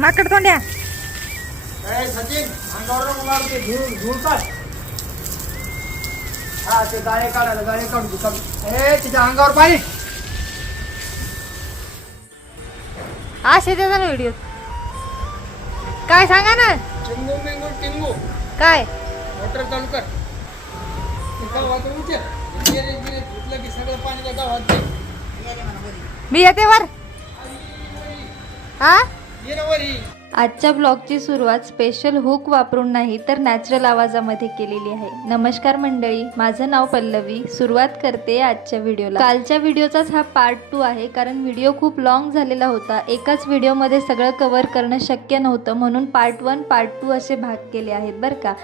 माकड तोंड्या. सचिन अंगावर मारते धूळ धूळ काढ. हा ते गाळे काढायला गाळे काढू काढ. तिच्या अंगावर पाणी. असे देता ना व्हिडिओ. काय सांगा ना. टिंगू मिंगू टिंगू काय मोटर चालू कर. गावात उचल गिरे गिरे धुतलं की सगळं पाणी त्या गावात दे. मी येते वर. हा ये ना वरी. आजच्या ब्लॉगची सुरुवात स्पेशल हुक वापरून नाही तर नॅचरल आवाजामध्ये केलेली आहे. नमस्कार मंडळी, माझं नाव पल्लवी. सुरुवात करते आजच्या व्हिडिओला. कालच्या व्हिडिओचाच हा पार्ट 2 आहे, कारण व्हिडिओ खूप लॉंग झालेला होता. एकाच व्हिडिओमध्ये सगळं कव्हर करणं शक्य नव्हतं, म्हणून पार्ट 1 पार्ट 2 असे भाग केले आहेत बरं का.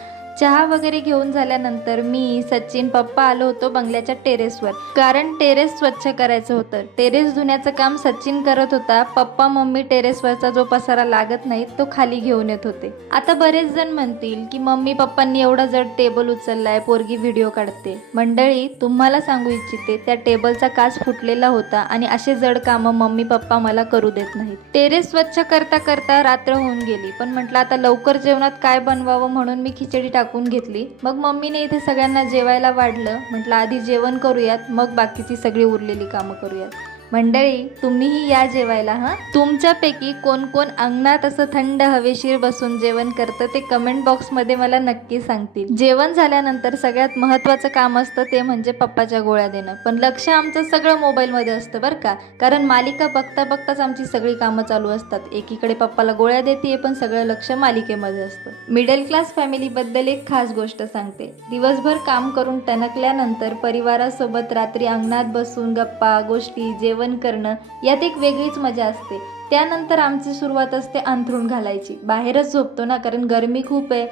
चहा वगैरे घेऊन झाल्यानंतर मी, सचिन, पप्पा आलो होतो बंगल्याच्या टेरेसवर, कारण टेरेस स्वच्छ करायचं होतं. टेरेस धुण्याचं काम सचिन करत होता. पप्पा मम्मी टेरेसवरचा जो पसारा लागत नाही तो खाली घेऊन येत होते. आता बरेच जण म्हणतील की मम्मी पप्पांनी एवढा जड टेबल उचललाय, पोरगी व्हिडिओ काढते. मंडळी, तुम्हाला सांगू इच्छिते, त्या टेबलचा काच फुटलेला होता आणि असे जड कामं मम्मी पप्पा मला करू देत नाहीत. टेरेस स्वच्छ करता करता रात्र होऊन गेली, पण म्हटलं आता लवकर जेवणात काय बनवावं म्हणून मी खिचडी टाकून घेतली. मग मम्मीने इथे सगळ्यांना जेवायला वाढलं. म्हटलं आधी जेवण करूयात, मग बाकीची सगळी उरलेली कामं करूयात. मंडळी, तुम्हीही या जेवायला. तुमच्यापैकी कोण कोण अंगणात असं थंड हवेशीर बसून जेवण करतं ते कमेंट बॉक्समध्ये मला नक्की सांगतील. जेवण झाल्यानंतर सगळ्यात महत्त्वाचं काम असतं ते म्हणजे पप्पाच्या गोळ्या देणं. पण लक्ष आमचं सगळं मोबाईलमध्ये असतं बरं का, कारण मालिका बघता बघताच आमची सगळी कामं चालू असतात. एकीकडे पप्पाला गोळ्या देते, पण सगळं लक्ष मालिकेमध्ये असतं. मिडल क्लास फॅमिलीबद्दल एक खास गोष्ट सांगते. दिवसभर काम करून टणकल्यानंतर परिवारासोबत रात्री अंगणात बसून गप्पा गोष्टी जेवण करणं, यात एक वेगळीच मजा असते. त्यानंतर आमची सुरुवात असते अंथरूण घालायची. बाहेरच झोपतो ना, कारण गरमी खूप आहे.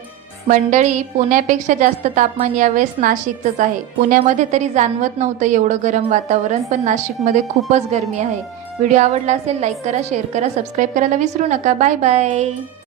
मंडळी, पुण्यापेक्षा जास्त तापमान यावेळेस नाशिकचंच आहे. पुण्यामध्ये तरी जाणवत नव्हतं एवढं गरम वातावरण, पण नाशिकमध्ये खूपच गरमी आहे. व्हिडिओ आवडला असेल लाईक करा, शेअर करा, सबस्क्राईब करायला विसरू नका. Bye bye.